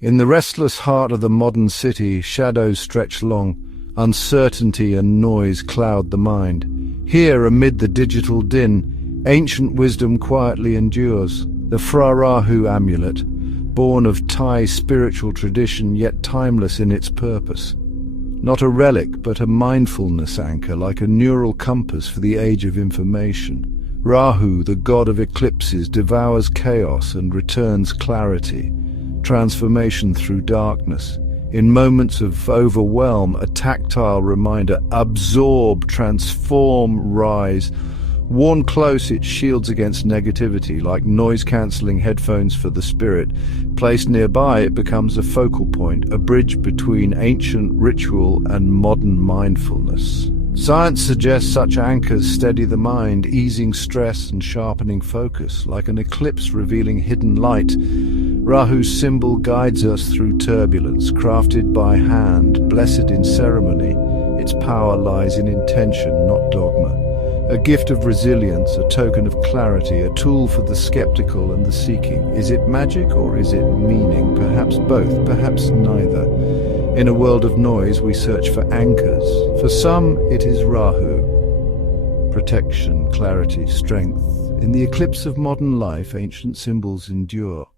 In the restless heart of the modern city, shadows stretch long. Uncertainty and noise cloud the mind. Here, amid the digital din, ancient wisdom quietly endures. The Phra Rahu Amulet, born of Thai spiritual tradition yet timeless in its purpose. Not a relic, but a mindfulness anchor, like a neural compass for the age of information. Rahu, the god of eclipses, devours chaos and returns clarity, transformation through darkness. In moments of overwhelm, a tactile reminder: absorb, transform, rise. Worn close, it shields against negativity, like noise-cancelling headphones for the spirit. Placed nearby, it becomes a focal point, a bridge between ancient ritual and modern mindfulness. Science suggests such anchors steady the mind, easing stress and sharpening focus, like an eclipse revealing hidden light. Rahu's symbol guides us through turbulence, crafted by hand, blessed in ceremony. Its power lies in intention, not dogma. A gift of resilience, a token of clarity, a tool for the skeptical and the seeking. Is it magic or is it meaning? Perhaps both, perhaps neither. In a world of noise, we search for anchors. For some, it is Rahu. Protection, clarity, strength. In the eclipse of modern life, ancient symbols endure.